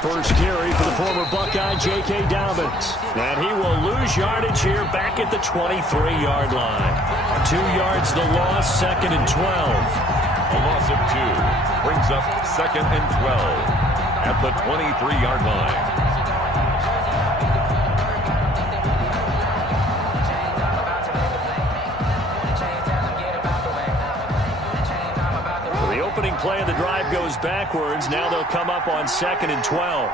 First carry for the former Buckeye, J.K. Dobbins. And he will lose yardage here back at the 23-yard line. 2 yards the loss, 2nd and 12. A loss of 2 brings up 2nd and 12 at the 23-yard line. The opening play of the drive goes backwards. Now they'll come up on 2nd and 12.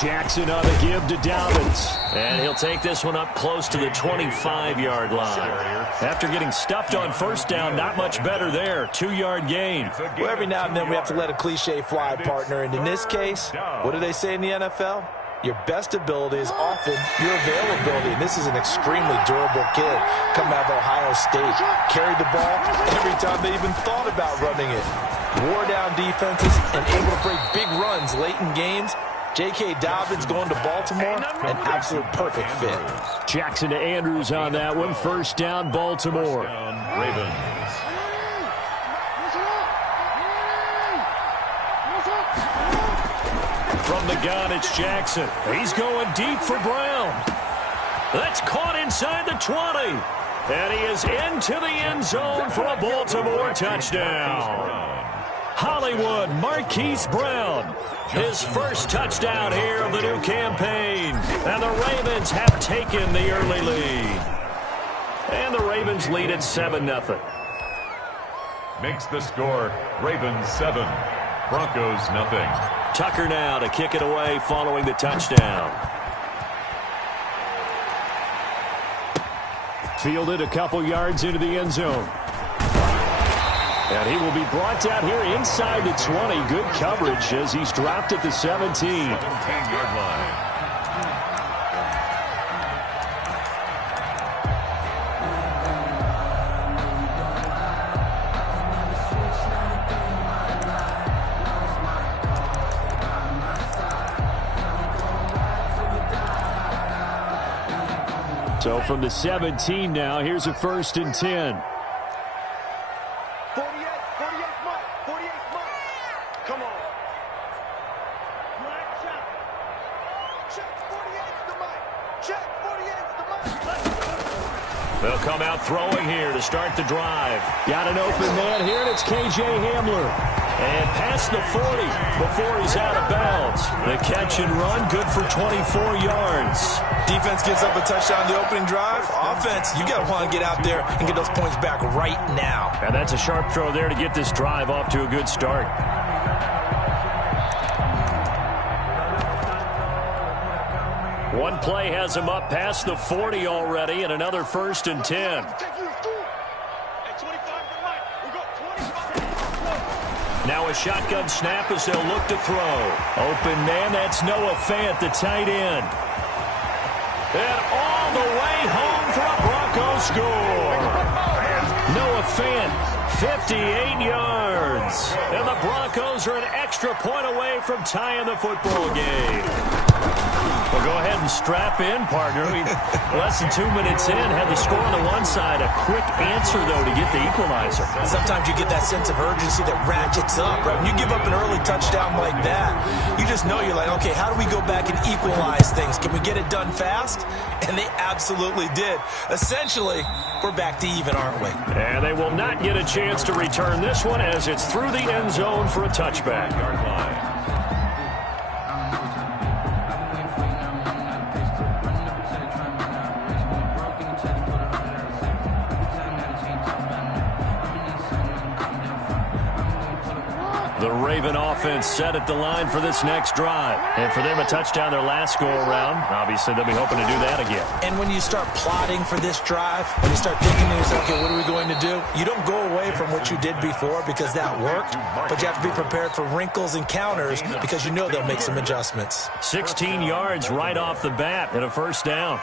Jackson on the give to Dobbins. And he'll take this one up close to the 25-yard line. After getting stuffed on first down, not much better there. 2-yard gain. Well, every now and then we have to let a cliche fly, partner. And in this case, what do they say in the NFL? Your best ability is often your availability. And this is an extremely durable kid coming out of Ohio State. Carried the ball every time they even thought about running it. Wore down defenses and able to break big runs late in games. J.K. Dobbins going to Baltimore, an absolute perfect fit. Jackson to Andrews on that one. First down, Baltimore. Ravens. From the gun, it's Jackson. He's going deep for Brown. That's caught inside the 20. And he is into the end zone for a Baltimore touchdown. Hollywood, Marquise Brown. His first touchdown here of the new campaign. And the Ravens have taken the early lead. And the Ravens lead at 7-0. Makes the score Ravens 7, Broncos nothing. Tucker now to kick it away following the touchdown. Fielded a couple yards into the end zone. And he will be brought down here inside the 20. Good coverage as he's dropped at the 17. 17-yard line. So from the 17 now, here's a 1st and 10. They'll come out throwing here to start the drive. Got an open man here, and it's K.J. Hamler. And past the 40 before he's out of bounds. The catch and run, good for 24 yards. Defense gives up a touchdown on the opening drive. Offense, you got to want to get out there and get those points back right now. And that's a sharp throw there to get this drive off to a good start. One play has him up past the 40 already, and another 1st and 10. Now a shotgun snap as they'll look to throw. Open man, that's Noah Fant, the tight end. And all the way home for a Broncos score. Noah Fant, 58 yards. And the Broncos are an extra point away from tying the football game. Well, go ahead and strap in, partner. Less than 2 minutes in, had the score on the one side. A quick answer, though, to get the equalizer. Sometimes you get that sense of urgency that ratchets up, right? When you give up an early touchdown like that, you just know you're like, okay, how do we go back and equalize things? Can we get it done fast? And they absolutely did. Essentially, we're back to even, aren't we? And they will not get a chance to return this one as it's through the end zone for a touchback. Yard line. The Raven offense set at the line for this next drive. And for them, a touchdown their last go-around. Obviously, they'll be hoping to do that again. And when you start plotting for this drive, when you start thinking to yourself, okay, what are we going to do? You don't go away from what you did before because that worked, but you have to be prepared for wrinkles and counters because you know they'll make some adjustments. 16 yards right off the bat and a 1st down.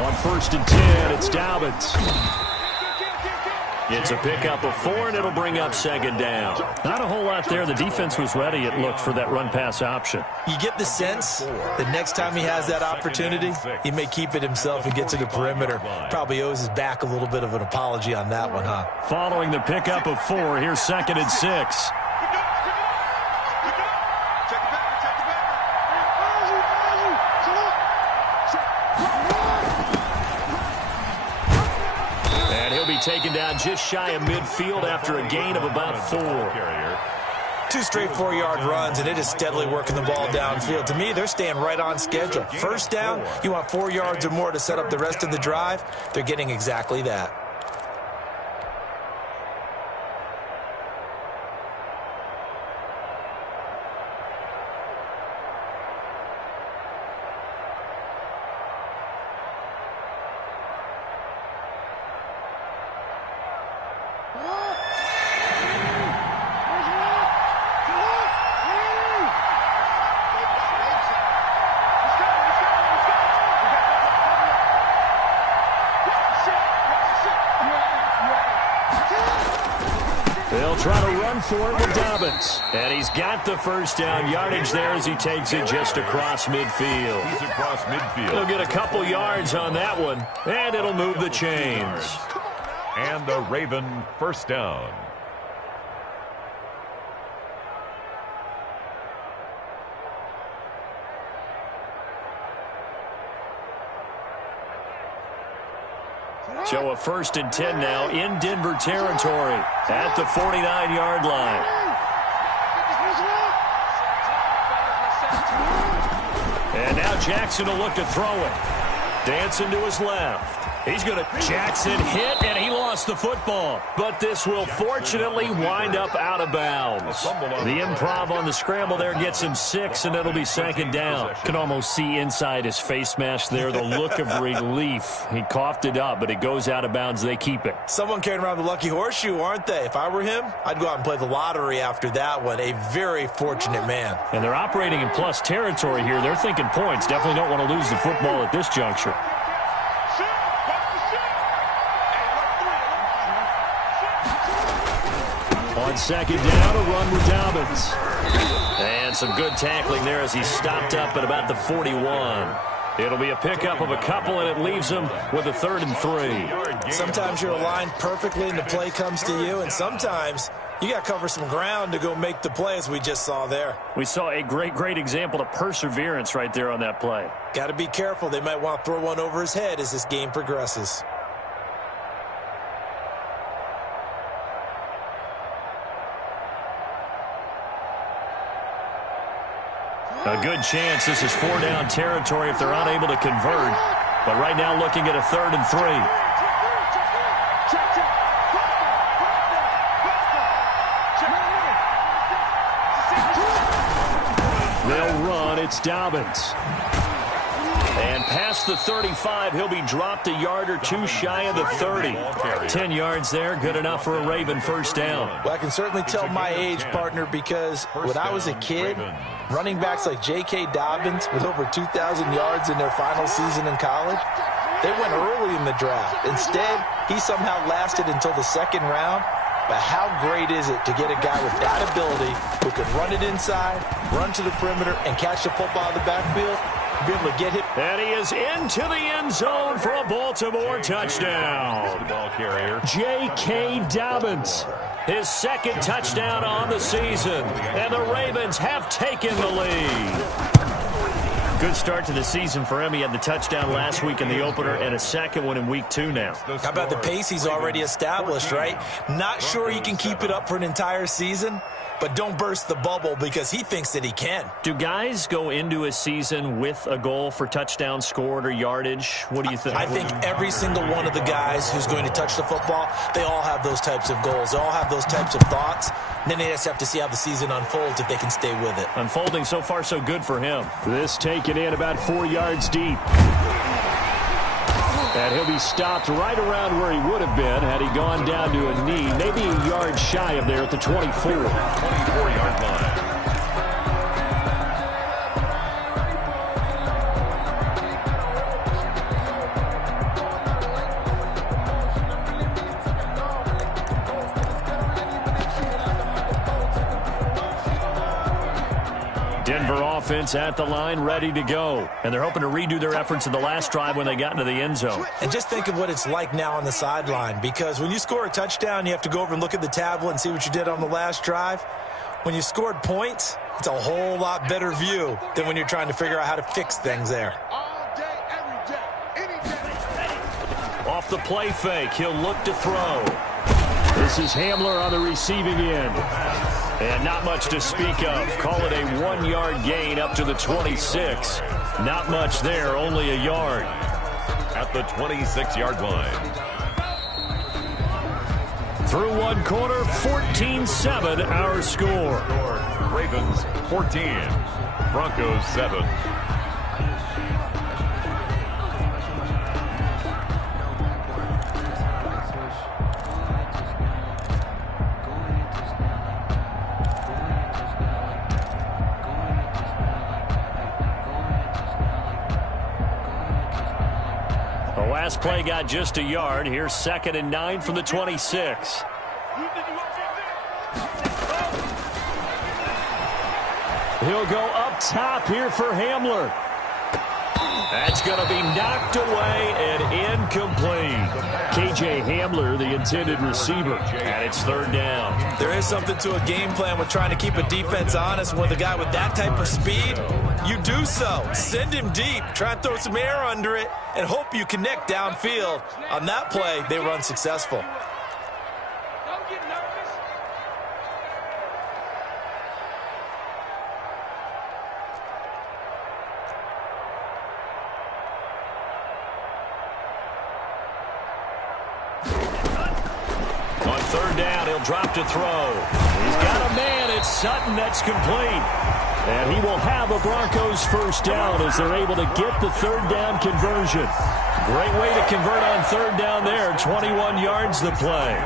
On 1st and 10, it's Dobbins. It's a pickup of 4, and it'll bring up second down. Not a whole lot there. The defense was ready, it looked, for that run-pass option. You get the sense the next time he has that opportunity, he may keep it himself and get to the perimeter. Probably owes his back a little bit of an apology on that one, huh? Following the pickup of 4, here's 2nd and 6. Taken down just shy of midfield after a gain of about 4. 2 straight 4-yard runs, and it is steadily working the ball downfield. To me, they're staying right on schedule. First down, you want 4 yards or more to set up the rest of the drive. They're getting exactly that. They'll try to run for it with Dobbins. And he's got the first down yardage there as he takes it just across midfield. He's across midfield. He'll get a couple yards on that one, and it'll move the chains. And the Raven first down. So a 1st and 10 now in Denver territory at the 49-yard line. And now Jackson will look to throw it. Dancing to his left. He's going to Jackson hit, and he lost the football. But this will fortunately wind up out of bounds. The improv on the scramble there gets him 6, and it'll be 2nd down. Can almost see inside his face mask there the look of relief. He coughed it up, but it goes out of bounds. They keep it. Someone carrying around the lucky horseshoe, aren't they? If I were him, I'd go out and play the lottery after that one. A very fortunate man. And they're operating in plus territory here. They're thinking points. Definitely don't want to lose the football at this juncture. On 2nd down, a run with Dobbins. And some good tackling there as he stopped up at about the 41. It'll be a pickup of a couple, and it leaves him with a 3rd and 3. Sometimes you're aligned perfectly and the play comes to you, and sometimes you got to cover some ground to go make the play, as we just saw there. We saw a great example of perseverance right there on that play. Got to be careful. They might want to throw one over his head as this game progresses. A good chance this is 4-down territory if they're unable to convert. But right now looking at a 3rd and 3. They'll run. It's Dobbins. And past the 35, he'll be dropped a yard or 2 shy of the 30. 10 yards there, good enough for a Raven first down. Well, I can certainly tell my age, partner, because when I was a kid, running backs like J.K. Dobbins with over 2,000 yards in their final season in college, they went early in the draft. Instead, he somehow lasted until the 2nd round. But how great is it to get a guy with that ability who can run it inside, run to the perimeter, and catch the football in the backfield? Be able to get hit. And he is into the end zone for a Baltimore touchdown. Ball carrier. J.K. Dobbins, his 2nd touchdown on the season. And the Ravens have taken the lead. Good start to the season for him. He had the touchdown last week in the opener and a 2nd one in week 2 now. How about the pace he's already established, right? Not sure he can keep it up for an entire season, but don't burst the bubble because he thinks that he can. Do guys go into a season with a goal for touchdown scored or yardage? What do you think? I think every single one of the guys who's going to touch the football, they all have those types of goals. They all have those types of thoughts. And then they just have to see how the season unfolds if they can stay with it. Unfolding so far so good for him. This taken in about 4 yards deep. And he'll be stopped right around where he would have been had he gone down to a knee, maybe a yard shy of there at the 24. 24-yard line. Denver offense at the line, ready to go. And they're hoping to redo their efforts in the last drive when they got into the end zone. And just think of what it's like now on the sideline, because when you score a touchdown, you have to go over and look at the tablet and see what you did on the last drive. When you scored points, it's a whole lot better view than when you're trying to figure out how to fix things there. All day, every day, any day. Off the play fake, he'll look to throw. This is Hamler on the receiving end. And not much to speak of. Call it a 1-yard gain up to the 26. Not much there, only a yard. At the 26-yard line. Through one quarter, 14-7 our score. Ravens 14, Broncos 7. The last play got just a yard. Here's 2nd and 9 from the 26. He'll go up top here for Hamler. That's going to be knocked away and incomplete. K.J. Hamler, the intended receiver, and it's 3rd down. There is something to a game plan with trying to keep a defense honest. With a guy with that type of speed, you do so. Send him deep, try and throw some air under it, and hope you connect downfield. On that play, they were unsuccessful. On 3rd down, he'll drop to throw. He's got a man. It's Sutton. That's complete. And he will have a Broncos 1st down as they're able to get the 3rd down conversion. Great way to convert on 3rd down there. 21 yards the play.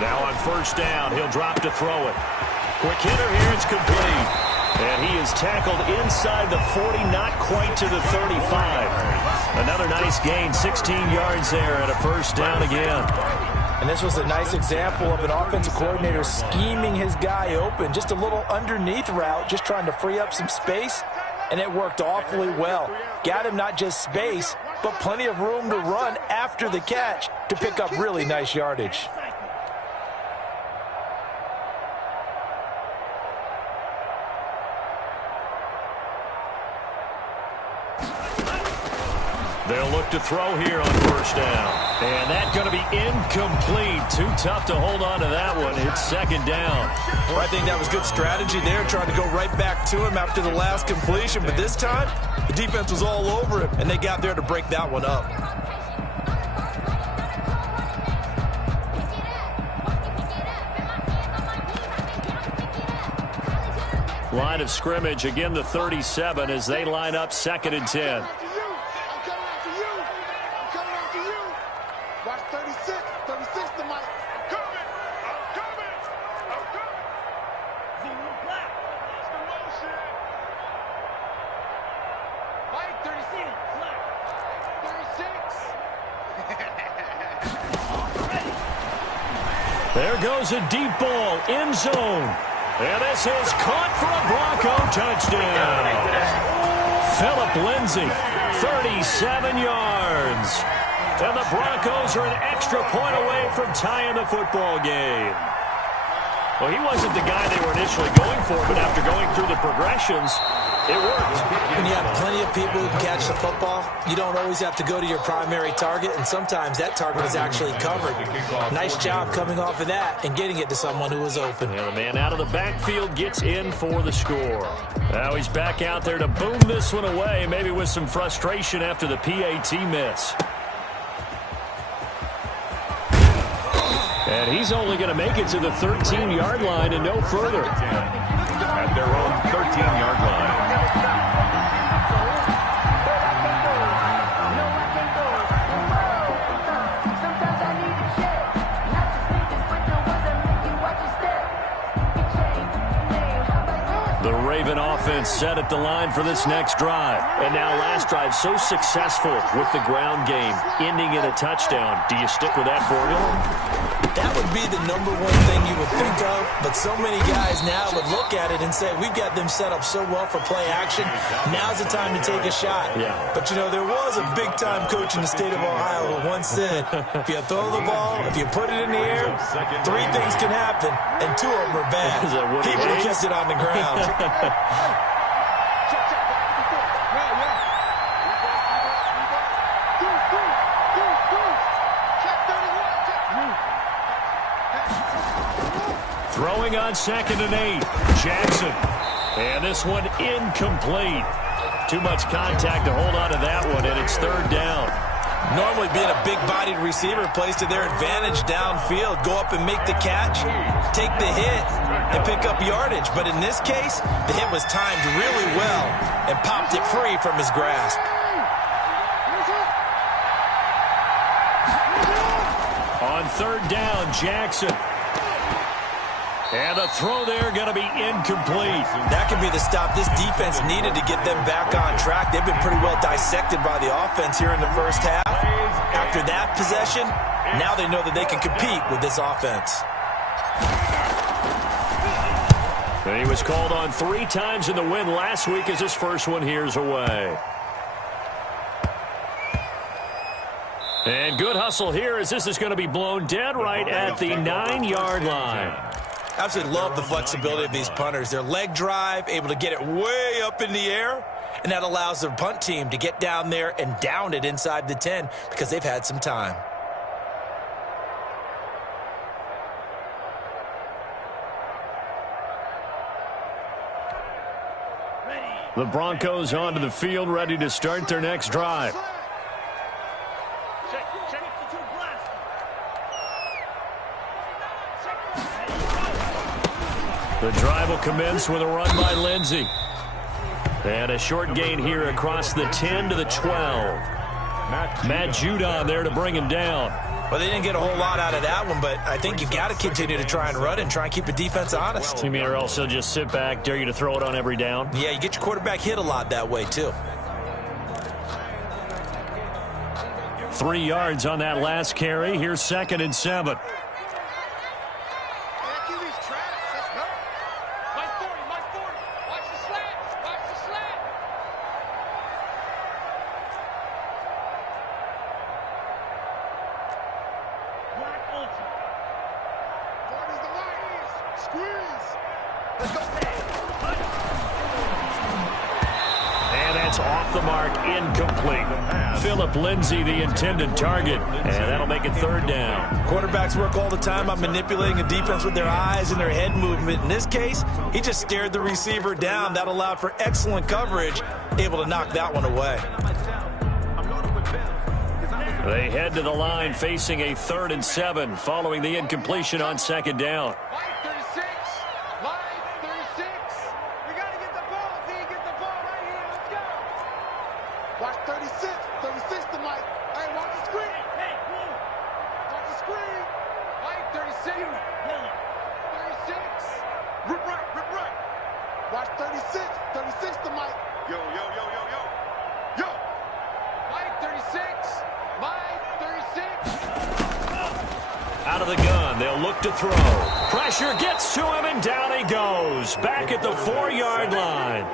Now on 1st down, he'll drop to throw it. Quick hitter here, it's complete. And he is tackled inside the 40, not quite to the 35. Another nice gain, 16 yards there and a 1st down again. And this was a nice example of an offensive coordinator scheming his guy open. Just a little underneath route, just trying to free up some space, and it worked awfully well. Got him not just space, but plenty of room to run after the catch to pick up really nice yardage. They'll look to throw here on 1st down. And that's going to be incomplete. Too tough to hold on to that one. It's 2nd down. Well, I think that was good strategy there, trying to go right back to him after the last completion. But this time, the defense was all over him, and they got there to break that one up. Line of scrimmage, again the 37 as they line up 2nd and 10. There goes a deep ball, end zone. And this is caught for a Bronco touchdown. Phillip Lindsay, 37 yards. And the Broncos are an extra point away from tying the football game. Well, he wasn't the guy they were initially going for, but after going through the progressions, it worked. When you have plenty of people who can catch the football, you don't always have to go to your primary target, and sometimes that target is actually covered. Nice job coming off of that and getting it to someone who was open. And the man out of the backfield gets in for the score. Now he's back out there to boom this one away, maybe with some frustration after the PAT miss. And he's only going to make it to the 13-yard line and no further. At their own 13-yard line. Raven offense set at the line for this next drive. And now last drive so successful with the ground game, ending in a touchdown. Do you stick with that formula? That would be the number one thing you would think of, but so many guys now would look at it and say, we've got them set up so well for play action, now's the time to take a shot. Yeah. But, you know, there was a big-time coach in the state of Ohio who once said, if you throw the ball, if you put it in the air, 3 things can happen, and 2 of them are bad. He would have kept it on the ground. Throwing on 2nd and 8. Jackson. And this one incomplete. Too much contact to hold on to that one, and it's 3rd down. Normally being a big-bodied receiver plays to their advantage downfield. Go up and make the catch, take the hit, and pick up yardage. But in this case, the hit was timed really well and popped it free from his grasp. On 3rd down, Jackson. And the throw there going to be incomplete. That could be the stop this defense needed to get them back on track. They've been pretty well dissected by the offense here in the first half. After that possession, now they know that they can compete with this offense. And he was called on 3 times in the win last week as his first one here's away. And good hustle here as this is going to be blown dead right at the 9-yard line. Absolutely love the flexibility of these punters. Their leg drive, able to get it way up in the air, and that allows the punt team to get down there and down it inside the 10 because they've had some time. The Broncos onto the field, ready to start their next drive. The drive will commence with a run by Lindsey. And a short gain here across the 10 to the 12. Matt Judon there to bring him down. Well, they didn't get a whole lot out of that one, but I think you've got to continue to try and run and try and keep the defense honest. You mean or else they'll just sit back, dare you to throw it on every down? Yeah, you get your quarterback hit a lot that way, too. 3 yards on that last carry. Here's 2nd and 7. Lindsey, the intended target, and that'll make it 3rd down. Quarterbacks work all the time on manipulating a defense with their eyes and their head movement. In this case, he just stared the receiver down. That allowed for excellent coverage, able to knock that one away. They head to the line facing a 3rd and 7 following the incompletion on 2nd down. Out of the gun, they'll look to throw. Pressure gets to him, and down he goes. Back at the 4-yard line.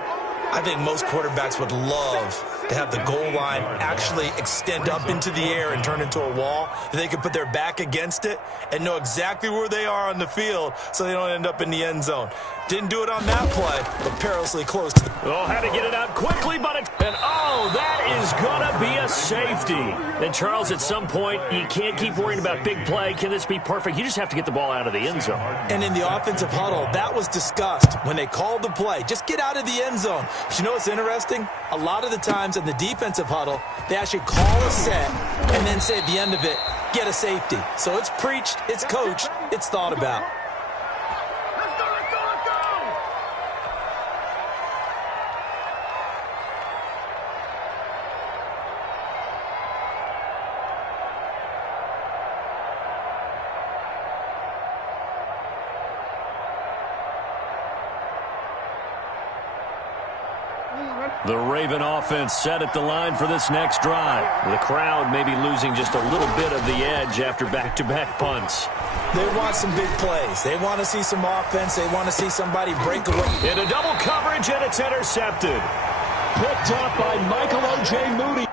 I think most quarterbacks would love to have the goal line actually extend up into the air and turn into a wall. They can put their back against it and know exactly where they are on the field so they don't end up in the end zone. Didn't do it on that play, but perilously close to the... Oh, had to get it out quickly, but it... And, oh, that is going to be a safety. And, Charles, at some point, you can't keep worrying about big play. Can this be perfect? You just have to get the ball out of the end zone. And in the offensive huddle, that was discussed when they called the play. Just get out of the end zone. But you know what's interesting? A lot of the times in the defensive huddle, they actually call a set and then say at the end of it, get a safety. So it's preached, it's coached, it's thought about. The Raven offense set at the line for this next drive. The crowd may be losing just a little bit of the edge after back-to-back punts. They want some big plays. They want to see some offense. They want to see somebody break away. In a double coverage, and it's intercepted. Picked up by Michael O.J. Moody.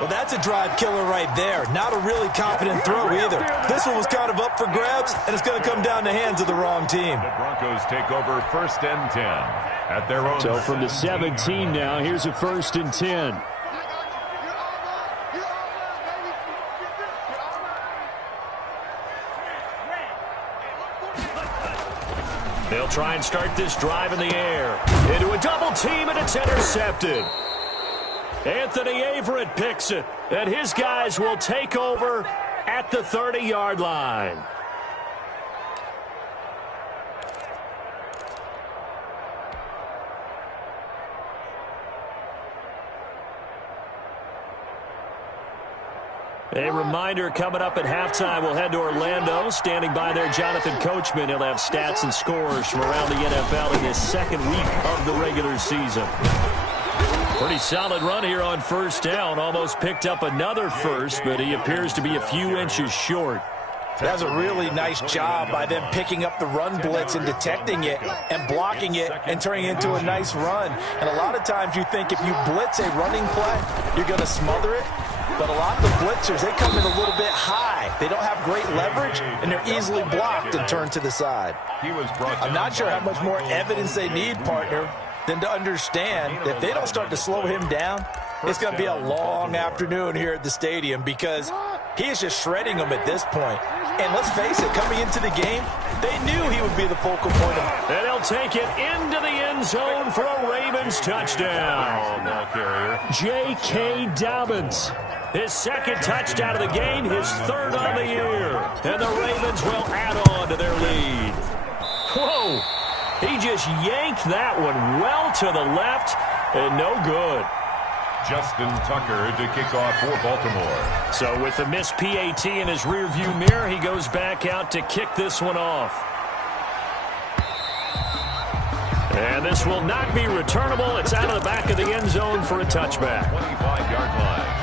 Well, that's a drive killer right there. Not a really confident throw either. This one was kind of up for grabs, and it's going to come down the hands of the wrong team. The Broncos take over 1st and 10 at their own. So from the 17 now, here's a 1st and 10. They'll try and start this drive in the air. Into a double team, and it's intercepted. Anthony Averett picks it, and his guys will take over at the 30-yard line. A reminder, coming up at halftime, we'll head to Orlando. Standing by there, Jonathan Coachman. He'll have stats and scores from around the NFL in this second week of the regular season. Pretty solid run here on 1st down. Almost picked up another first, but he appears to be a few inches short. That's a really nice job by them picking up the run blitz and detecting it and blocking it and turning it into a nice run. And a lot of times you think if you blitz a running play, you're going to smother it. But a lot of the blitzers, they come in a little bit high. They don't have great leverage, and they're easily blocked and turned to the side. I'm not sure how much more evidence they need, partner, than to understand that if they don't start to slow him down, it's going to be a long afternoon here at the stadium because he is just shredding them at this point. And let's face it, coming into the game, they knew he would be the focal point of it. And he'll take it into the end zone for a Ravens touchdown. J.K. Dobbins. His 2nd touchdown of the game, his 3rd on the year. And the Ravens will add on to their lead. Whoa! He just yanked that one well to the left, and no good. Justin Tucker to kick off for Baltimore. So with the missed PAT in his rearview mirror, he goes back out to kick this one off. And this will not be returnable. It's out of the back of the end zone for a touchback. 25-yard line.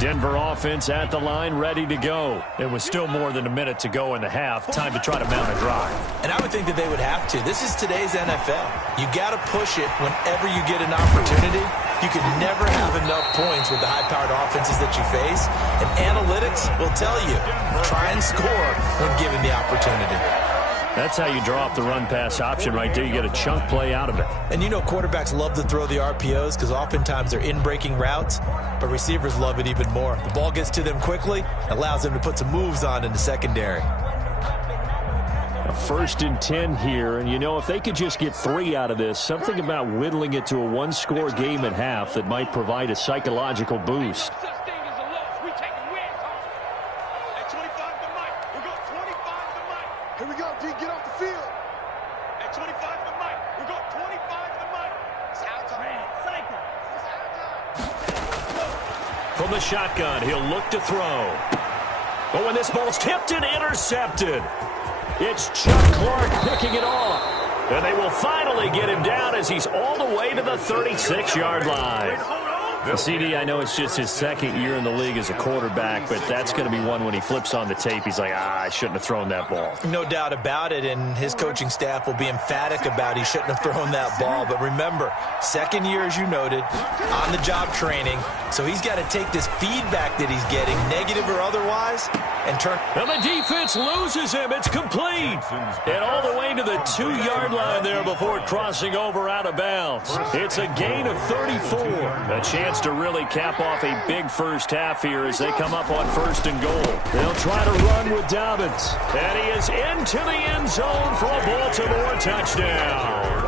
Denver offense at the line, ready to go. It was still more than a minute to go in the half. Time to try to mount a drive. And I would think that they would have to. This is today's NFL. You got to push it whenever you get an opportunity. You can never have enough points with the high-powered offenses that you face. And analytics will tell you, try and score when given the opportunity. That's how you draw up the run-pass option right there. You get a chunk play out of it. And you know quarterbacks love to throw the RPOs because oftentimes they're in-breaking routes, but receivers love it even more. The ball gets to them quickly, allows them to put some moves on in the secondary. A 1st and 10 here, and you know, if they could just get 3 out of this, something about whittling it to a one-score game at half that might provide a psychological boost. Here we go, D, get off the field. At 25 to Mike. We got 25 to Mike. It's out time. From the shotgun, he'll look to throw. Oh, and this ball's tipped and intercepted. It's Chuck Clark picking it off. And they will finally get him down as he's all the way to the 36-yard line. CD, I know it's just his 2nd year in the league as a quarterback, but that's going to be one when he flips on the tape. He's like, I shouldn't have thrown that ball. No doubt about it, and his coaching staff will be emphatic about he shouldn't have thrown that ball. But remember, 2nd year, as you noted, on-the-job training, so he's got to take this feedback that he's getting, negative or otherwise, and turn. And the defense loses him. It's complete. And all the way to the 2-yard line there before crossing over out of bounds. It's a gain of 34. A chance to really cap off a big first half here as they come up on 1st and goal. They'll try to run with Dobbins. And he is into the end zone for a Baltimore touchdown.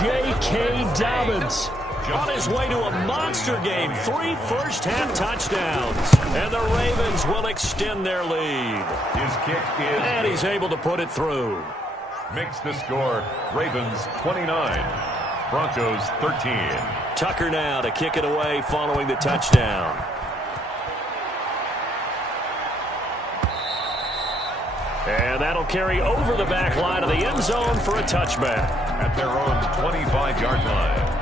J.K. Dobbins. On his way to a monster game, 3 first-half touchdowns. And the Ravens will extend their lead. His kick is... And he's able to put it through. Makes the score Ravens 29, Broncos 13. Tucker now to kick it away following the touchdown. And that'll carry over the back line of the end zone for a touchback. At their own 25-yard line.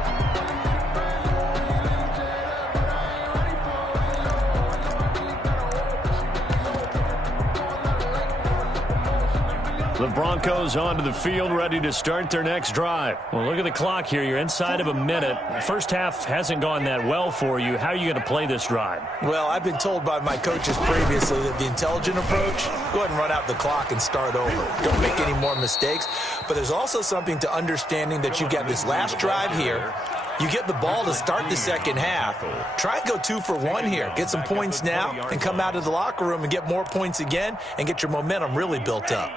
The Broncos onto the field, ready to start their next drive. Well, look at the clock here. You're inside of a minute. First half hasn't gone that well for you. How are you going to play this drive? Well, I've been told by my coaches previously that the intelligent approach, go ahead and run out the clock and start over. Don't make any more mistakes. But there's also something to understanding that you got this last drive here. You get the ball to start the second half. Try and go 2 for 1 here. Get some points now and come out of the locker room and get more points again and get your momentum really built up.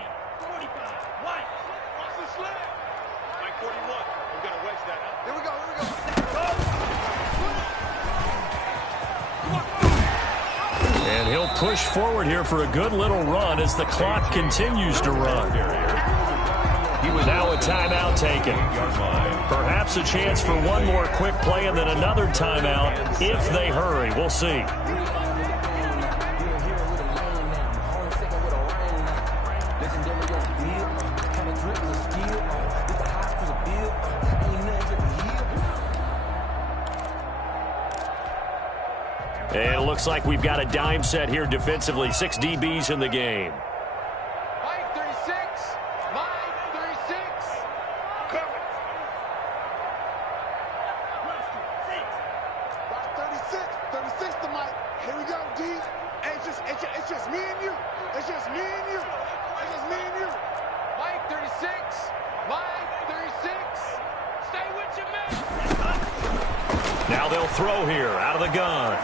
And he'll push forward here for a good little run as the clock continues to run. Now a timeout taken. Perhaps a chance for one more quick play and then another timeout if they hurry. We'll see. And it looks like we've got a dime set here defensively. 6 DBs in the game. Mike 36. Mike 36. Cover. Mike 36. 36 to Mike. Here we go, D. Hey, it's just me and you. It's just me and you. It's just me and you. Mike 36. Mike 36. Stay with your man. Now they'll throw here out of the gun.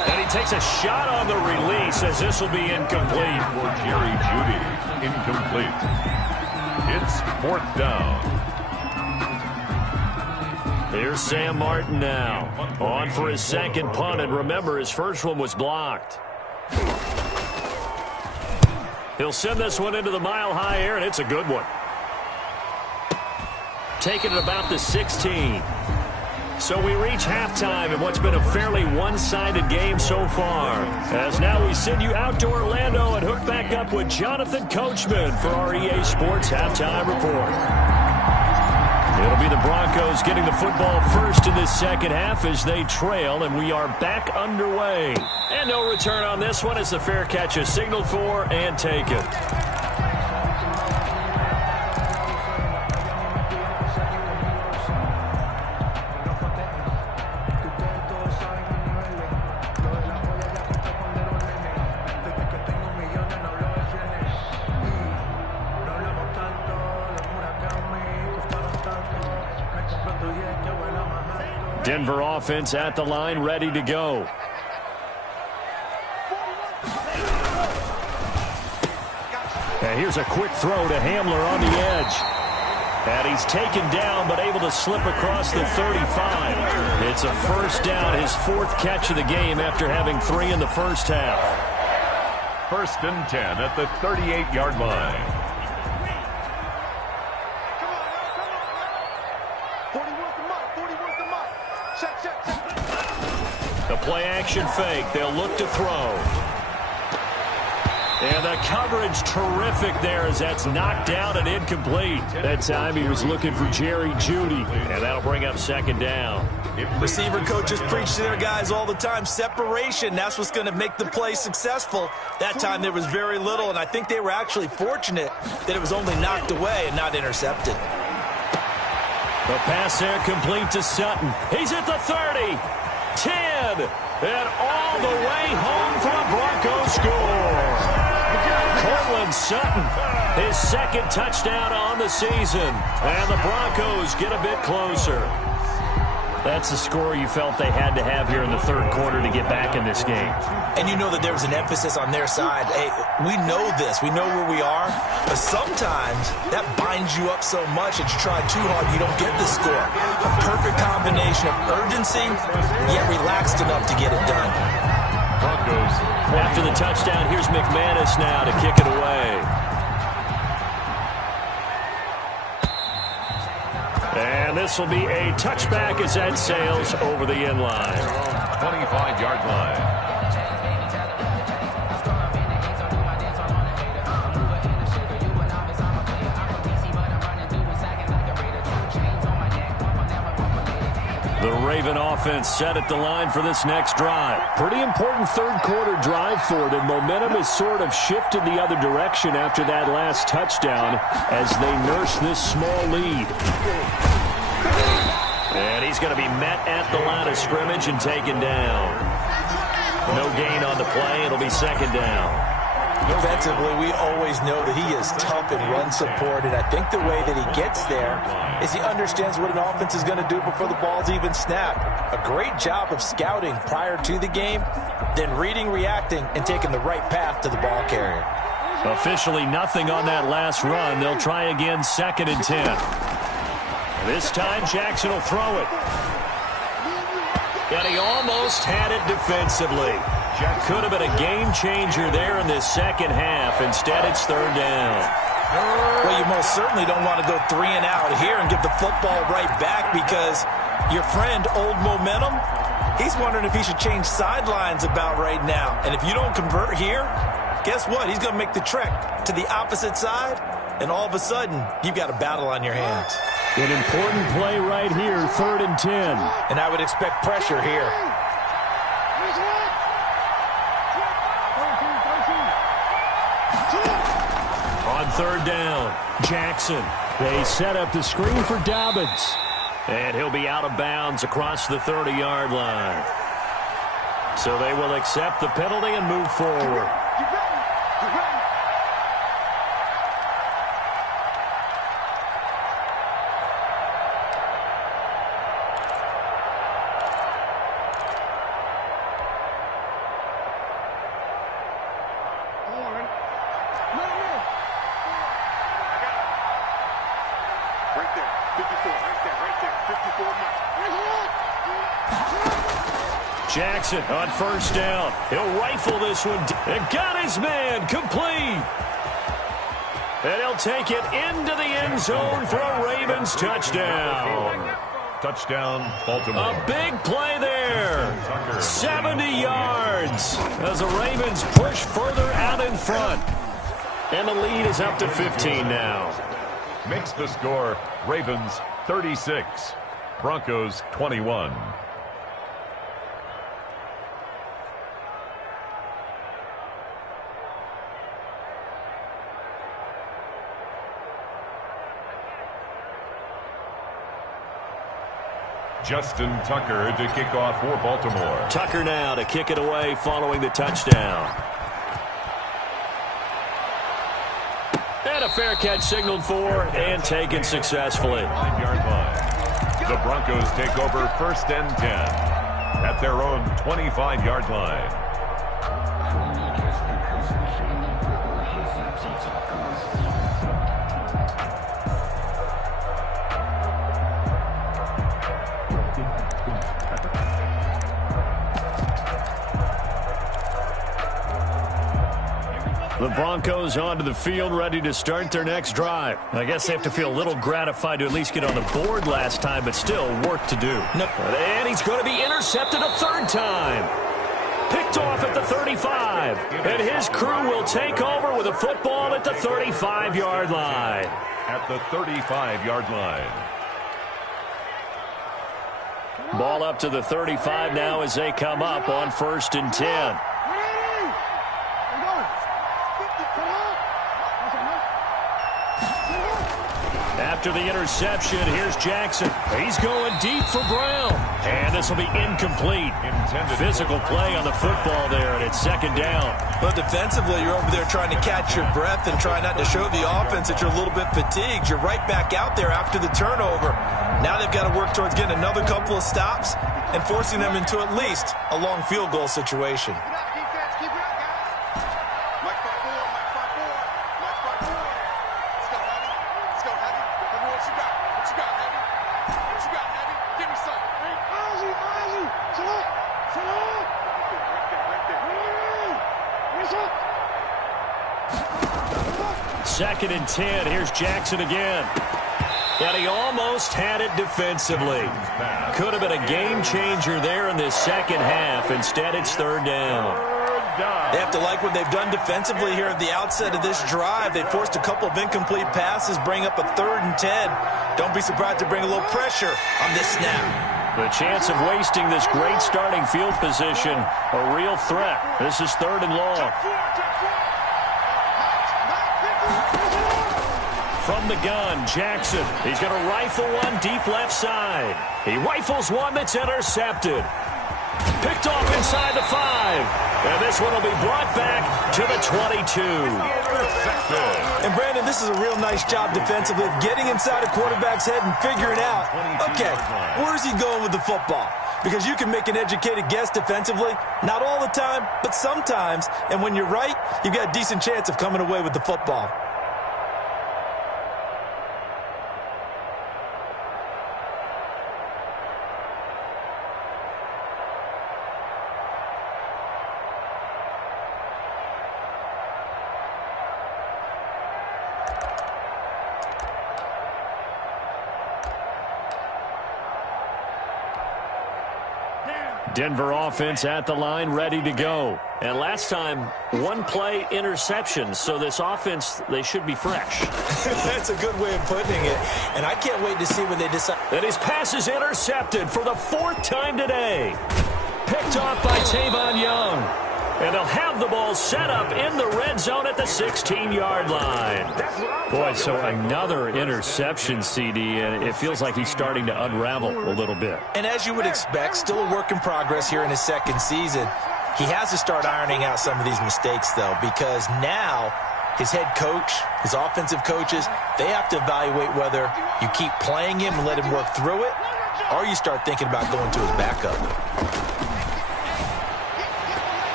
And he takes a shot on the release as this will be incomplete. For Jerry Jeudy, incomplete. It's 4th down. Here's Sam Martin now. On for his second punt, and remember, his first one was blocked. He'll send this one into the mile-high air, and it's a good one. Taking it about the 16. So we reach halftime in what's been a fairly one-sided game so far. As now we send you out to Orlando and hook back up with Jonathan Coachman for our EA Sports Halftime Report. It'll be the Broncos getting the football first in this second half as they trail, and we are back underway. And no return on this one as the fair catch is signaled for and taken. Denver offense at the line, ready to go. And here's a quick throw to Hamler on the edge. And he's taken down, but able to slip across the 35. It's a first down, his 4th catch of the game after having 3 in the first half. 1st and 10 at the 38-yard line. The play-action fake. They'll look to throw. And the coverage terrific there as that's knocked down and incomplete. That time he was looking for Jerry Jeudy. And that'll bring up 2nd down. Receiver coaches preach to their guys all the time. Separation, that's what's going to make the play successful. That time there was very little, and I think they were actually fortunate that it was only knocked away and not intercepted. The pass there complete to Sutton. He's at the 30. 10, and all the way home for a Broncos score. Cortland Sutton, his 2nd touchdown on the season, and the Broncos get a bit closer. That's the score you felt they had to have here in the third quarter to get back in this game. And you know that there was an emphasis on their side. Hey, we know this. We know where we are. But sometimes that binds you up so much that you try too hard, you don't get the score. A perfect combination of urgency, yet relaxed enough to get it done. Broncos. After the touchdown, here's McManus now to kick it away. And this will be a touchback as that sails over the end line. 25-yard line. The Raven offense set at the line for this next drive. Pretty important third quarter drive for them. Momentum has sort of shifted the other direction after that last touchdown as they nurse this small lead. And he's going to be met at the line of scrimmage and taken down. No gain on the play. It'll be second down. Defensively, we always know that he is tough and run support, and I think the way that he gets there is he understands what an offense is going to do before the ball's even snapped. A great job of scouting prior to the game, then reading, reacting, and taking the right path to the ball carrier. Officially nothing on that last run. They'll try again, 2nd and 10. This time, Jackson will throw it. And he almost had it defensively. Could have been a game changer there in this second half. Instead, it's third down. Well, you most certainly don't want to go 3 and out here and give the football right back because your friend, Old Momentum, he's wondering if he should change sidelines about right now. And if you don't convert here, guess what? He's going to make the trek to the opposite side, and all of a sudden, you've got a battle on your hands. An important play right here, 3rd and 10. And I would expect pressure here. On 3rd down, Jackson. They set up the screen for Dobbins. And he'll be out of bounds across the 30-yard line. So they will accept the penalty and move forward. Jackson on 1st down. He'll rifle this one. And got his man complete. And he'll take it into the end zone for a Ravens touchdown. Touchdown, Baltimore. A big play there. 70 yards as the Ravens push further out in front. And the lead is up to 15 now. Makes the score Ravens 36, Broncos 21. Justin Tucker to kick off for Baltimore. Tucker now to kick it away following the touchdown. And a fair catch signaled for and taken successfully. 9-yard line. The Broncos take over 1st and 10 at their own 25-yard line. The Broncos onto the field, ready to start their next drive. I guess they have to feel a little gratified to at least get on the board last time, but still work to do. And he's going to be intercepted a 3rd time. Picked off at the 35. And his crew will take over with a football at the 35-yard line. At the 35-yard line. Ball up to the 35 now as they come up on 1st and 10. after the interception. Here's Jackson. He's going deep for Brown. And this will be incomplete. Physical play on the football there, and it's second down. But defensively, you're over there trying to catch your breath and try not to show the offense that you're a little bit fatigued. You're right back out there after the turnover. Now they've got to work towards getting another couple of stops and forcing them into at least a long field goal situation. Second and 10. Here's Jackson again. And he almost had it defensively. Could have been a game changer there in this second half. Instead, it's third down. They have to like what they've done defensively here at the outset of this drive. They forced a couple of incomplete passes, bring up a 3rd and 10. Don't be surprised to bring a little pressure on this snap. The chance of wasting this great starting field position, a real threat. This is 3rd and long. From the gun, Jackson. He's going to rifle one deep left side. He rifles one that's intercepted. Picked off inside the 5. And this one will be brought back to the 22. And, Brandon, this is a real nice job defensively of getting inside a quarterback's head and figuring out, okay, where's he going with the football? Because you can make an educated guess defensively. Not all the time, but sometimes. And when you're right, you've got a decent chance of coming away with the football. Denver offense at the line, ready to go. And last time, one play interception. So this offense, they should be fresh. That's a good way of putting it. And I can't wait to see when they decide. And his pass is intercepted for the 4th time today. Picked off by Tavon Young. And they'll have the ball set up in the red zone at the 16-yard line. Boy, so another interception, CD, and it feels like he's starting to unravel a little bit. And as you would expect, still a work in progress here in his second season. He has to start ironing out some of these mistakes, though, because now his head coach, his offensive coaches, they have to evaluate whether you keep playing him and let him work through it, or you start thinking about going to his backup.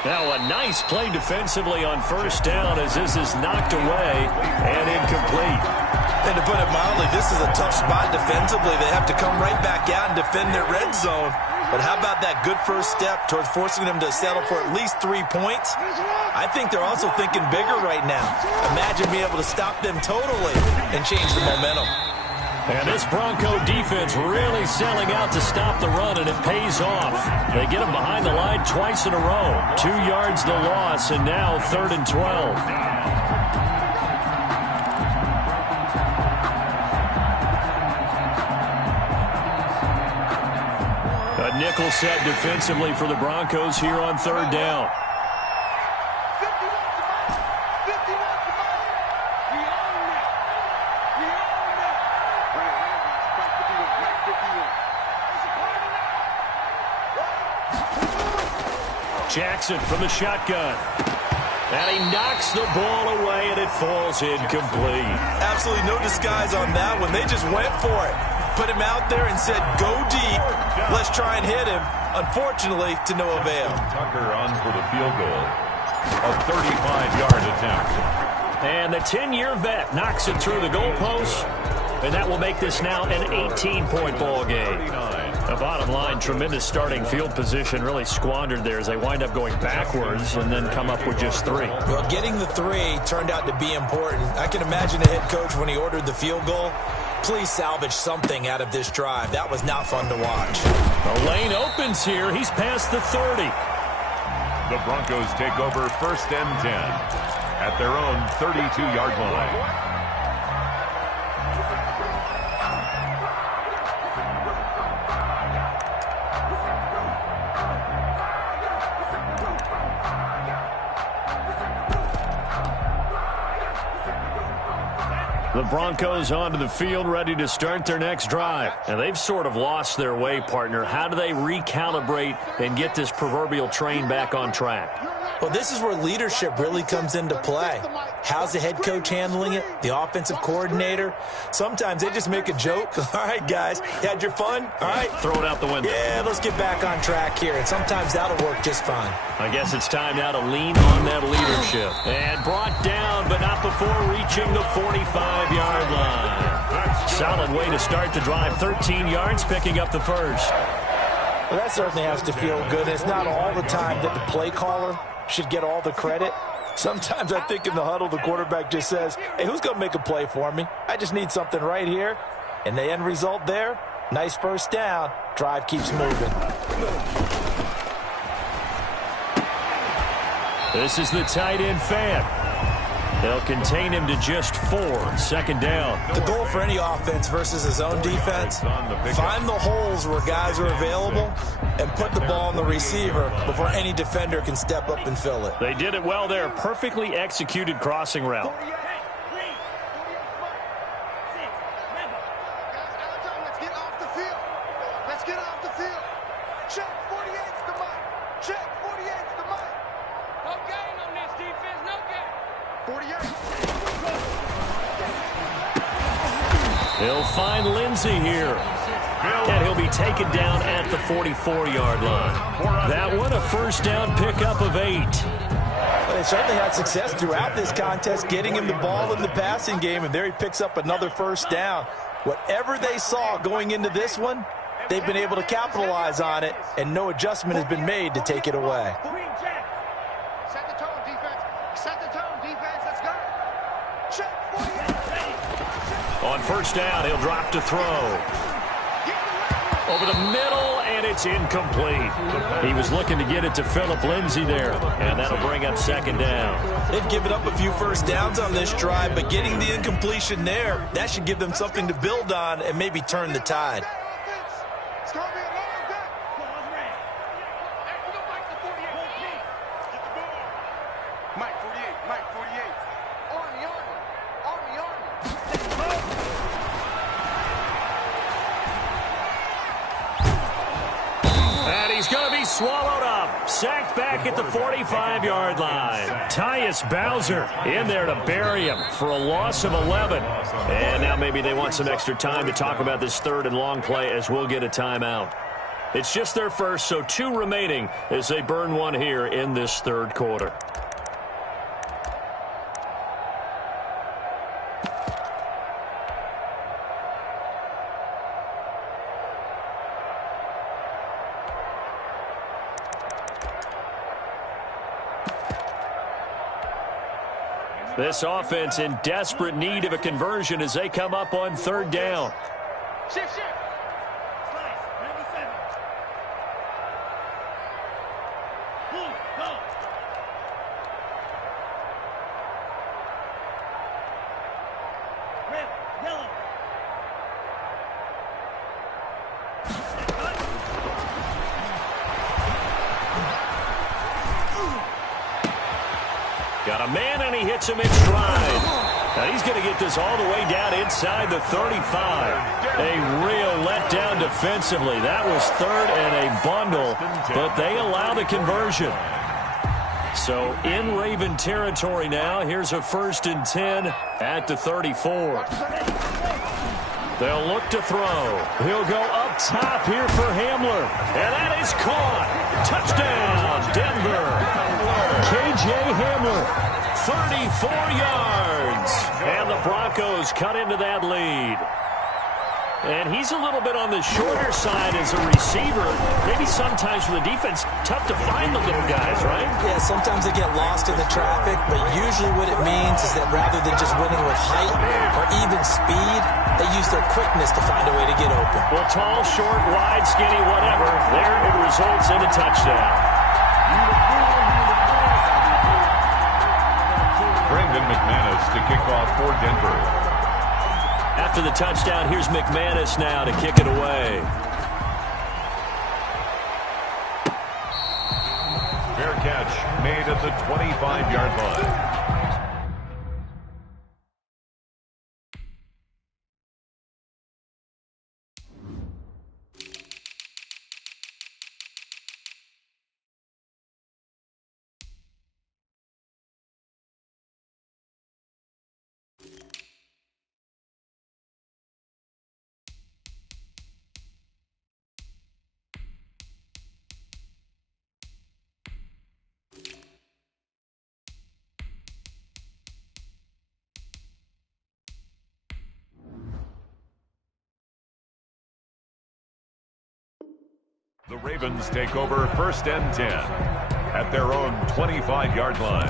Now a nice play defensively on 1st down as this is knocked away and incomplete. And to put it mildly, this is a tough spot defensively. They have to come right back out and defend their red zone. But how about that good first step towards forcing them to settle for at least 3 points? I think they're also thinking bigger right now. Imagine being able to stop them totally and change the momentum. And this Bronco defense really selling out to stop the run, and it pays off. They get him behind the line twice in a row. 2 yards the loss, and now 3rd and 12. A nickel set defensively for the Broncos here on 3rd down. Jackson from the shotgun. And he knocks the ball away, and it falls incomplete. Absolutely no disguise on that one. They just went for it. Put him out there and said, go deep. Let's try and hit him. Unfortunately, to no avail. Tucker on for the field goal. A 35-yard attempt. And the 10-year vet knocks it through the goalpost. And that will make this now an 18-point ball game. The bottom line, tremendous starting field position, really squandered there as they wind up going backwards and then come up with just 3. Well, getting the 3 turned out to be important. I can imagine the head coach when he ordered the field goal. Please salvage something out of this drive. That was not fun to watch. The lane opens here. He's past the 30. The Broncos take over 1st and 10 at their own 32-yard line. The Broncos onto the field, ready to start their next drive. And they've sort of lost their way, partner. How do they recalibrate and get this proverbial train back on track? Well, this is where leadership really comes into play. How's the head coach handling it? The offensive coordinator? Sometimes they just make a joke. All right, guys, you had your fun? All right. Throw it out the window. Yeah, let's get back on track here. And sometimes that'll work just fine. I guess it's time now to lean on that leadership. And brought down, but not before reaching the 45-yard line. Solid way to start the drive. 13 yards, picking up the first. Well, that certainly has to feel good. It's not all the time that the play caller should get all the credit. Sometimes I think in the huddle, the quarterback just says, hey, who's going to make a play for me? I just need something right here. And the end result there, nice first down. Drive keeps moving. This is the tight end fan. They'll contain him to just 4. Second down. The goal for any offense versus his own defense, find the holes where guys are available and put the ball on the receiver before any defender can step up and fill it. They did it well there. Perfectly executed crossing route. Let's get off the field. Let's get off the field. Check 48's the mic. Check 48's the mic. No gain on this defense. No gain. 48. He'll find Lindsey here. And he'll be taken down at the 44-yard line. That one, a first down pickup of 8. Well, they certainly had success throughout this contest, getting him the ball in the passing game, and there he picks up another first down. Whatever they saw going into this one, they've been able to capitalize on it, and no adjustment has been made to take it away. Set the tone, defense. Set the tone, defense. Let's go. Check 48. On first down, he'll drop to throw. Over the middle, and it's incomplete. He was looking to get it to Phillip Lindsay there, and that'll bring up second down. They've given up a few first downs on this drive, but getting the incompletion there, that should give them something to build on and maybe turn the tide. It's going to be a long day. Hey, we go Mike to 48. Get the ball. Mike 48. Mike 48. Army, Army. Army, Army. And he's going to be swallowed up. Sacked back at the 45-yard line. Tyus Bowser in there to bury him for a loss of 11. And now maybe they want some extra time to talk about this third and long play as we'll get a timeout. It's just their first, so 2 remaining as they burn one here in this third quarter. This offense in desperate need of a conversion as they come up on third down. Shift, shift. Got a man, and he hits him in stride. Now he's going to get this all the way down inside the 35. A real letdown defensively. That was third and a bundle, but they allow the conversion. So in Raven territory now, here's a 1st and 10 at the 34. They'll look to throw. He'll go up top here for Hamler. And that is caught. Touchdown, Denver. K.J. Hamler, 34 yards. And the Broncos cut into that lead. And he's a little bit on the shorter side as a receiver. Maybe sometimes for the defense, tough to find the little guys, right? Yeah, sometimes they get lost in the traffic, but usually what it means is that rather than just winning with height or even speed, they use their quickness to find a way to get open. Well, tall, short, wide, skinny, whatever, there it results in a touchdown. Brandon McManus to kick off for Denver. After the touchdown, here's McManus now to kick it away. Fair catch made at the 25-yard line. The Ravens take over 1st and 10 at their own 25-yard line.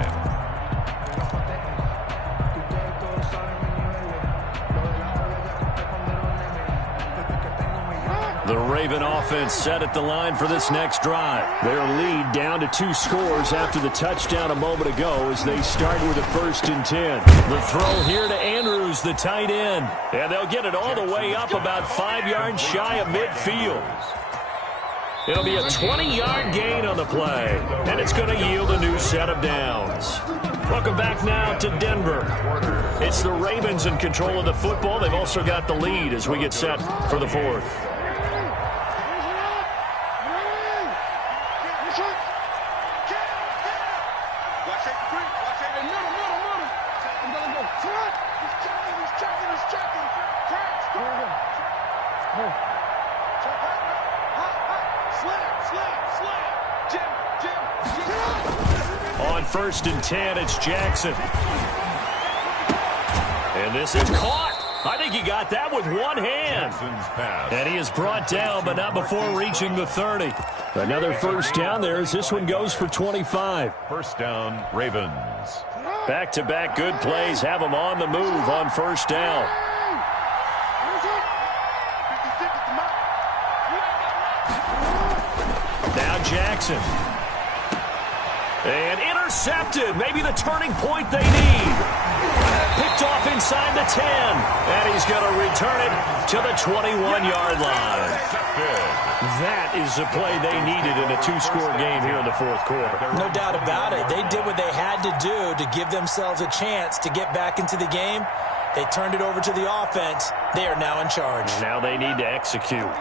The Raven offense set at the line for this next drive. Their lead down to 2 scores after the touchdown a moment ago as they start with a 1st and 10. The throw here to Andrews, the tight end. And they'll get it all the way up about 5 yards shy of midfield. It'll be a 20-yard gain on the play, and it's going to yield a new set of downs. Welcome back now to Denver. It's the Ravens in control of the football. They've also got the lead as we get set for the 4th. On 1st and 10, it's Jackson. And this is caught. I think he got that with one hand. And he is brought down, but not before reaching the 30. Another 1st down there as this one goes for 25. 1st down, Ravens. Back-to-back good plays have them on the move on 1st down. Now Jackson. And intercepted. Maybe the turning point they need. Picked off inside the 10. And he's going to return it to the 21-yard line. That is the play they needed in a 2-score game here in the 4th quarter. No doubt about it. They did what they had to do to give themselves a chance to get back into the game. They turned it over to the offense. They are now in charge. Now they need to execute.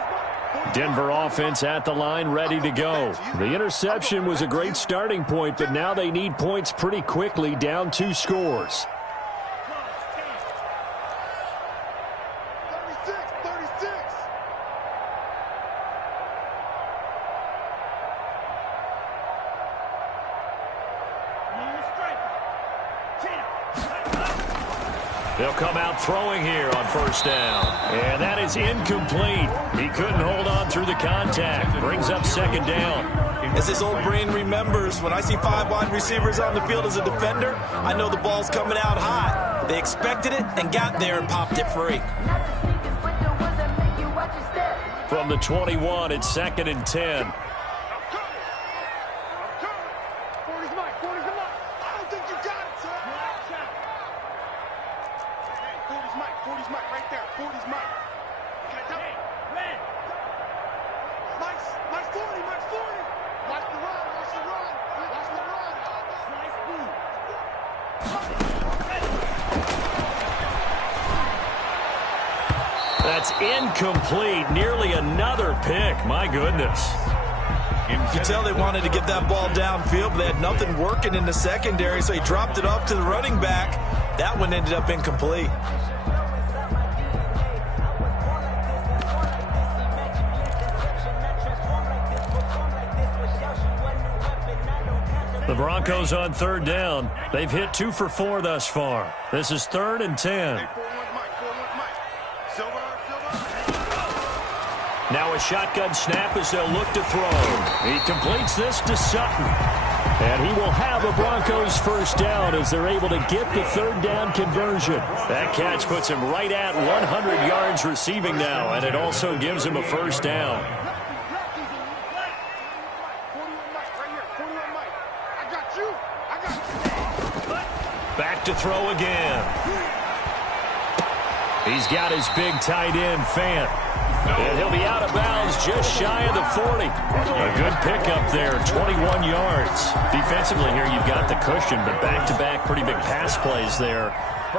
Denver offense at the line, ready to go. The interception was a great starting point, but now they need points pretty quickly, down 2 scores. They'll come out throwing here on 1st down. And that is incomplete. He couldn't hold on through the contact. Brings up 2nd down. As his old brain remembers, when I see 5 wide receivers on the field as a defender, I know the ball's coming out hot. They expected it and got there and popped it free. From the 21, it's 2nd and 10. That's incomplete. Nearly another pick. My goodness. You could tell they wanted to get that ball downfield, but they had nothing working in the secondary, so he dropped it off to the running back. That one ended up incomplete. The Broncos on 3rd down. They've hit 2 for 4 thus far. This is 3rd and 10. Now a shotgun snap as they'll look to throw. He completes this to Sutton. And he will have a Broncos 1st down as they're able to get the 3rd down conversion. That catch puts him right at 100 yards receiving now, and it also gives him a 1st down. Back to throw again. He's got his big tight end, Fant. And he'll be out of bounds just shy of the 40. A good pickup there, 21 yards. Defensively here, you've got the cushion, but back-to-back pretty big pass plays there.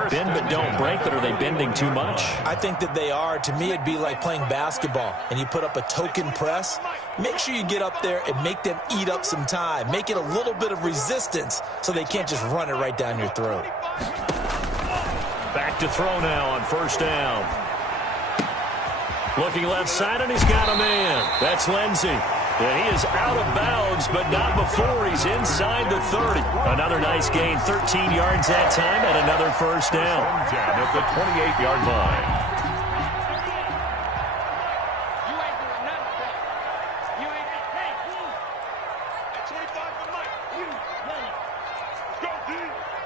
Bend but don't break, but are they bending too much? I think that they are. To me, it'd be like playing basketball, and you put up a token press. Make sure you get up there and make them eat up some time. Make it a little bit of resistance so they can't just run it right down your throat. Back to throw now on 1st down. Looking left side, and he's got a man. That's Lindsey. And he is out of bounds, but not before he's inside the 30. Another nice gain, 13 yards that time, and another 1st down. At the 28-yard line.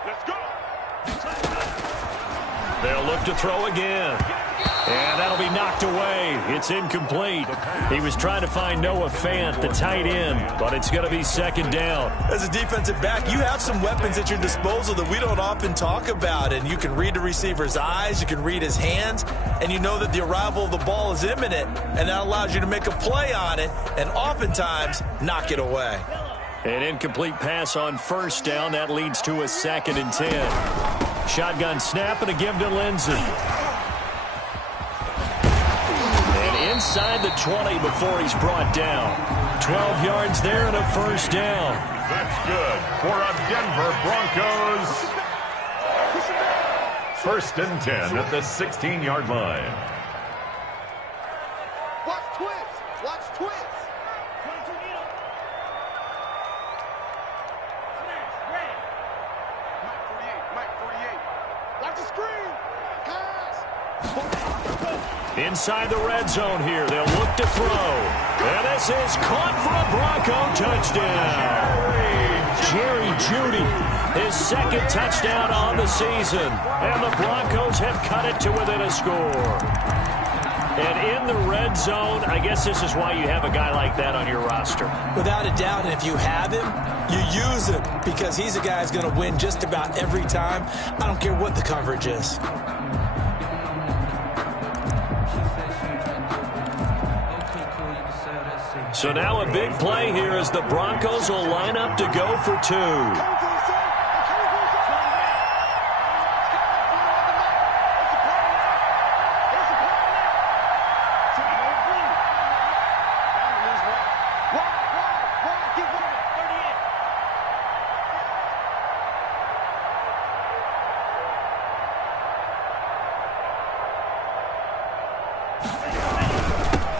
Let's go. They'll look to throw again. And that'll be knocked away. It's incomplete. He was trying to find Noah Fant, the tight end, but it's going to be second down. As a defensive back, you have some weapons at your disposal that we don't often talk about, and you can read the receiver's eyes, you can read his hands, and you know that the arrival of the ball is imminent, and that allows you to make a play on it and oftentimes knock it away. An incomplete pass on first down. That leads to a 2nd and 10. Shotgun snap and a give to Lindsey. Inside the 20 before he's brought down. 12 yards there and a first down. That's good for a Denver Broncos. 1st and 10 at the 16-yard line. Watch twins. Watch twins. Mike 48. Watch the screen. Pass. Inside the red zone here. They'll look to throw. And this is caught for a Bronco touchdown. Jerry Jeudy, his 2nd touchdown on the season. And the Broncos have cut it to within a score. And in the red zone, I guess this is why you have a guy like that on your roster. Without a doubt, and if you have him, you use him because he's a guy who's going to win just about every time. I don't care what the coverage is. So now a big play here as the Broncos will line up to go for 2.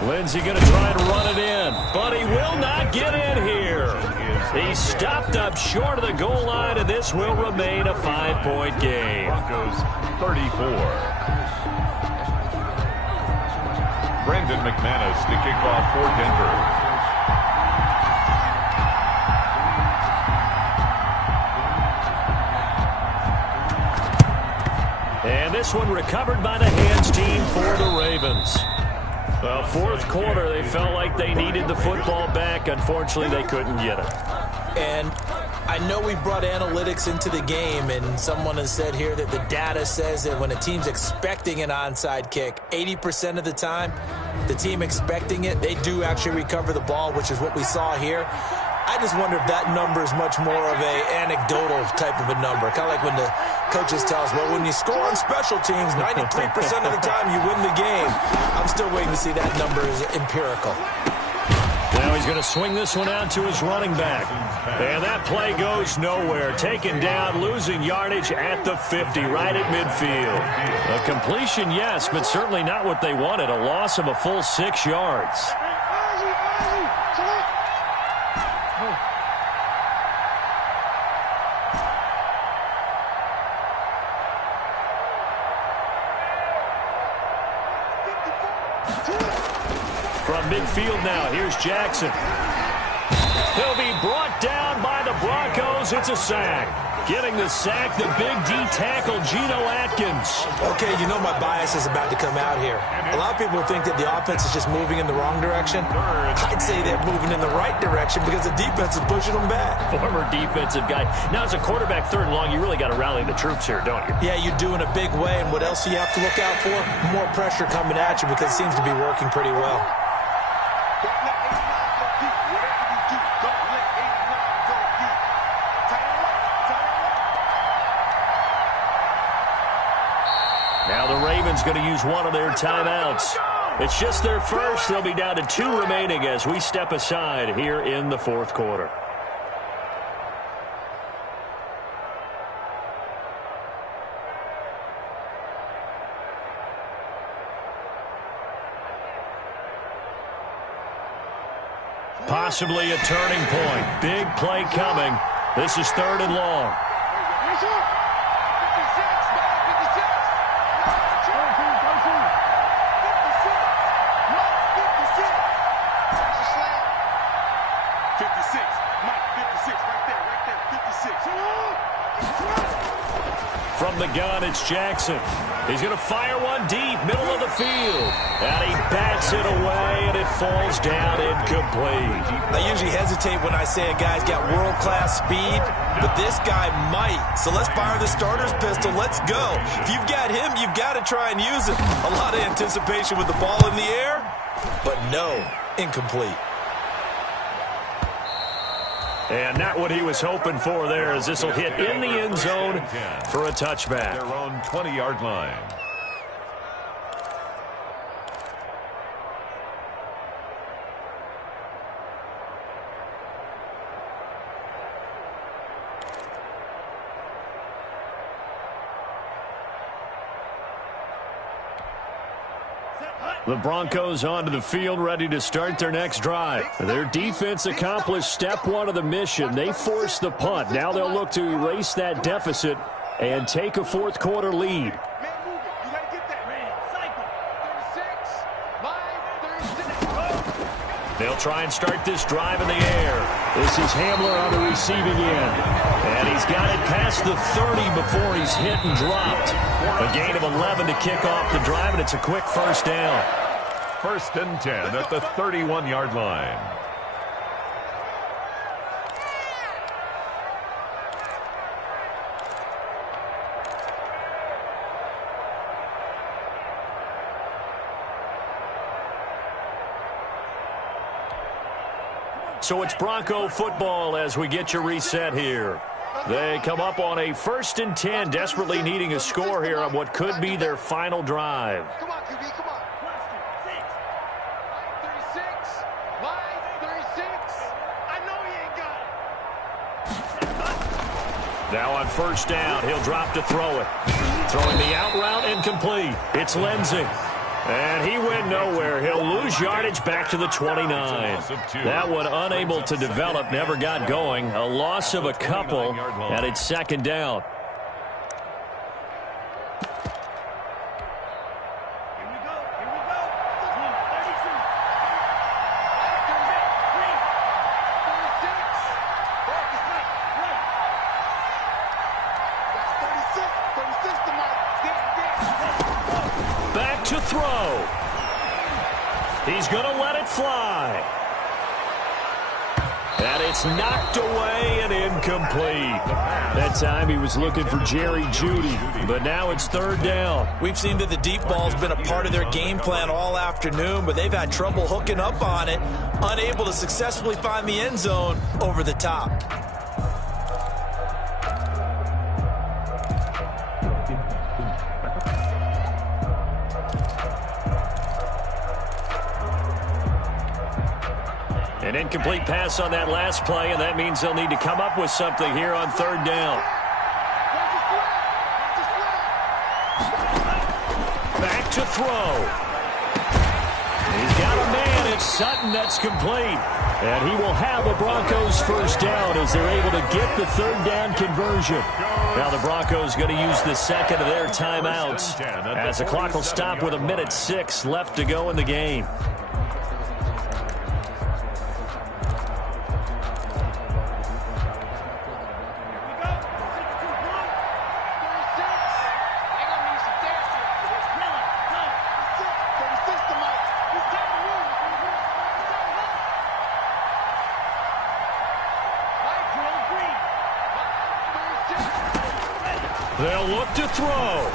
Lindsey going to try and run it in, but he will not get in here. He stopped up short of the goal line, and this will remain a 5-point game. Broncos 34. Brandon McManus to kick off for Denver. And this one recovered by the hands team for the Ravens. Well, 4th quarter, they felt like they needed the football back. Unfortunately, they couldn't get it. And I know we brought analytics into the game, and someone has said here that the data says that when a team's expecting an onside kick, 80% of the time, the team expecting it, they do actually recover the ball, which is what we saw here. I just wonder if that number is much more of a anecdotal type of a number. Kind of like when the coaches tell us, well, when you score on special teams, 93% of the time you win the game. I'm still waiting to see that number is empirical. Now he's going to swing this one out to his running back. And that play goes nowhere. Taken down, losing yardage at the 50, right at midfield. A completion, yes, but certainly not what they wanted. A loss of a full 6 yards. From midfield now, here's Jackson. He'll be brought down by the Broncos. It's a sack. Getting the sack, the big D tackle, Geno Atkins. Okay, you know my bias is about to come out here. A lot of people think that the offense is just moving in the wrong direction. I'd say they're moving in the right direction because the defense is pushing them back. Former defensive guy. Now, as a quarterback 3rd and long, you really got to rally the troops here, don't you? Yeah, you do in a big way. And what else do you have to look out for? More pressure coming at you because it seems to be working pretty well. Now the Ravens going to use one of their timeouts. It's just their first. They'll be down to 2 remaining as we step aside here in the 4th quarter. Possibly a turning point. Big play coming. This is 3rd and long. From the gun, it's Jackson. He's going to fire one deep, middle of the field. And he bats it away, and it falls down incomplete. I usually hesitate when I say a guy's got world-class speed, but this guy might. So let's fire the starter's pistol. Let's go. If you've got him, you've got to try and use it. A lot of anticipation with the ball in the air, but no, incomplete. And not what he was hoping for there, as this will hit in the end zone for a touchback. Their own 20-yard line. The Broncos onto the field, ready to start their next drive. Their defense accomplished step one of the mission. They forced the punt. Now they'll look to erase that deficit and take a fourth-quarter lead. They'll try and start this drive in the air. This is Hamler on the receiving end. And he's got it past the 30 before he's hit and dropped. A gain of 11 to kick off the drive, and it's a quick first down. First and 10 at the 31-yard line. So it's Bronco football as we get you reset here. They come up on a 1st and 10, desperately needing a score here on what could be their final drive. Come on, QB, come on. 36, line 36. I know he ain't got it. Now on first down, he'll drop to throw it. Throwing the out route incomplete. It's Lindsey. And he went nowhere. He'll lose yardage back to the 29. That one unable to develop, never got going. A loss of a couple, and it's second down. To throw. He's going to let it fly. And it's knocked away and incomplete. That time he was looking for Jerry Jeudy, but now it's third down. We've seen that the deep ball's been a part of their game plan all afternoon, but they've had trouble hooking up on it, unable to successfully find the end zone over the top. An incomplete pass on that last play, and that means they'll need to come up with something here on third down. Back to throw. He's got a man. It's Sutton. That's complete. And he will have a Broncos first down as they're able to get the third down conversion. Now the Broncos going to use the second of their timeouts as the clock will stop with 1:06 left to go in the game. They'll look to throw.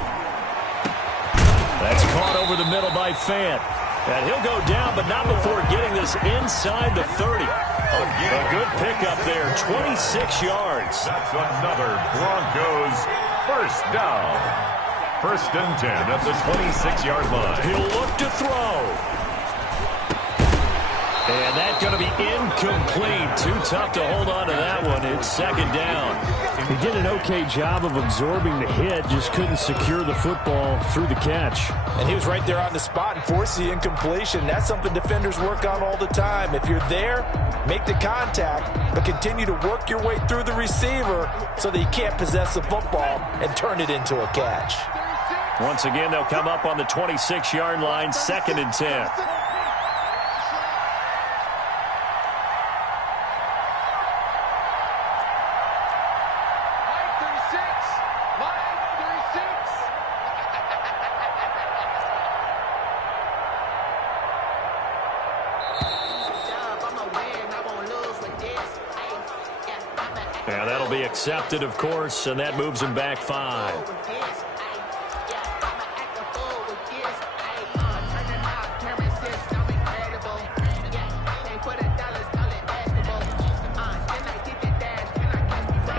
That's caught over the middle by Fant. And he'll go down, but not before getting this inside the 30. A good pickup there, 26 yards. That's another Broncos first down. First and 10 at the 26-yard line. He'll look to throw. And that's going to be incomplete. Too tough to hold on to that one. It's second down. He did an okay job of absorbing the hit, just couldn't secure the football through the catch. And he was right there on the spot and forced the incompletion. That's something defenders work on all the time. If you're there, make the contact, but continue to work your way through the receiver so that you can't possess the football and turn it into a catch. Once again, they'll come up on the 26-yard line, second and 10. Yeah, that'll be accepted, of course, and that moves him back 5.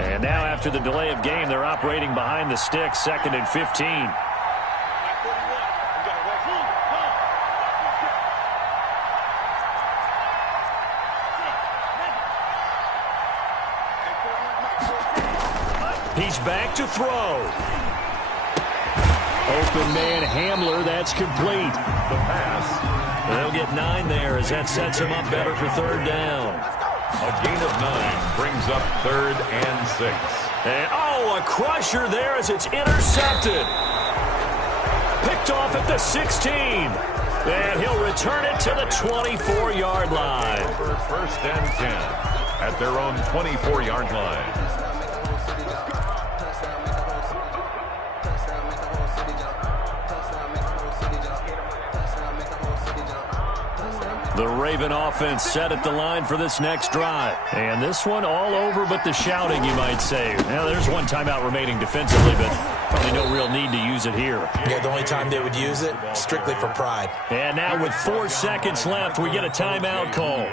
And now after the delay of game, they're operating behind the sticks, 2nd and 15. He's back to throw. Open man Hamler, that's complete. The pass. They'll get 9 there as that sets him up better for 3rd down. A gain of 9 brings up 3rd and 6. And, oh, a crusher there as it's intercepted. Picked off at the 16. And he'll return it to the 24-yard line. For 1st and 10 at their own 24-yard line. The Raven offense set at the line for this next drive. And this one all over but the shouting, you might say. Now, there's one timeout remaining defensively, but probably no real need to use it here. Yeah, the only time they would use it, strictly for pride. And now with 4 seconds left, we get a timeout call.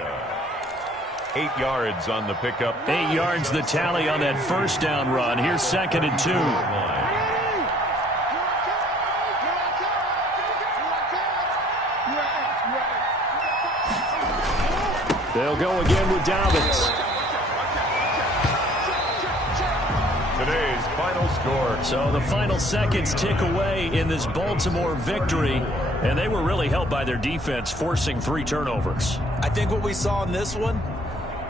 8 yards on the pickup. 8 yards the tally on that 1st down run. Here's 2nd and 2. They'll go again with Dobbins. Today's final score. So the final seconds tick away in this Baltimore victory, and they were really helped by their defense, forcing 3 turnovers. I think what we saw in this one,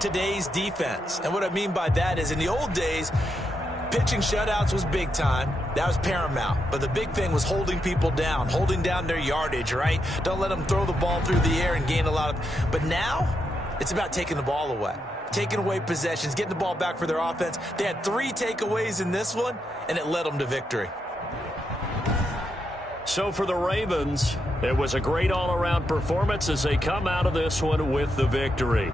today's defense. And what I mean by that is in the old days, pitching shutouts was big time. That was paramount. But the big thing was holding people down, holding down their yardage, right? Don't let them throw the ball through the air and gain a lot of... But now, it's about taking the ball away. Taking away possessions, getting the ball back for their offense. They had 3 takeaways in this one, and it led them to victory. So for the Ravens, it was a great all-around performance as they come out of this one with the victory.